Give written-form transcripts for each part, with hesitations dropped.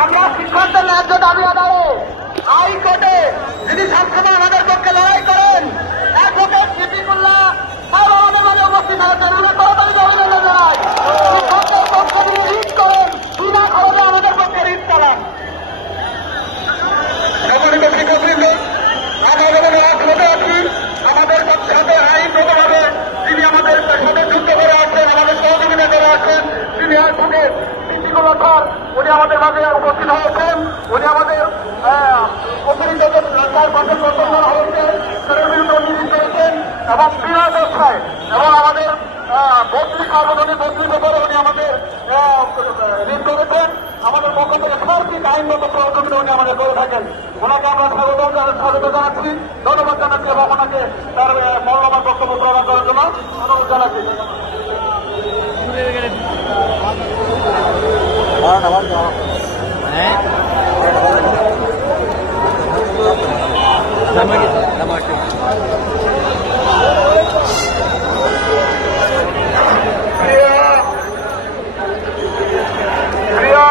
আমরা শিক্ষকদের ন্যায্য দাবি আদায়ে হাইকোর্টে যিনি সবসময় আমাদের পক্ষে লড়াই করেন অ্যাডভোকেট সিদ্দিকুল্লাহ আমাদের মাঝে উপস্থিত হয়েছেন। আমরা তাড়াতাড়ি অভিনন্দন জানাই। শিক্ষকদের পক্ষে তিনি রিট করেন, বিনা খরচে আমাদের পক্ষে রিট করেন। আমাদের সাথে আইনগতভাবে তিনি আমাদের সাথে যুদ্ধ করে আসছেন, আমাদের সহযোগিতা করে আসছেন। তিনি অ্যাডভোকেট সিদ্দিকুল্লাহ স্যার, উনি আমাদের মাঝে উপস্থিত হয়েছেন। উনি আমাদের তার পাশে প্রচন্ড হয়েছে তাদের বিরুদ্ধে অভিযোগ করেছেন এবং বিনা ব্যবসায় এবং আমাদের 32 সার্বজনীন 32 ব্যাপারে উনি আমাদের ঋণ করেছেন। আমাদের পক্ষ থেকে সার্বিক আইনগত সহযোগিতা উনি আমাদের করে থাকেন। ওনাকে আমরা স্বাগত জানাচ্ছি, ধন্যবাদ জানাচ্ছি এবং ওনাকে তার মূল্যবান বক্তব্য প্রদান করার জন্য অনুরোধ জানাচ্ছি। প্রিয়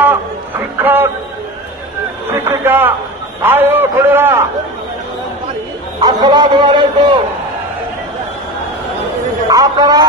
শিক্ষক শিক্ষিকা ভাই ও বোনেরা, আসসালামু আলাইকুম। আপনারা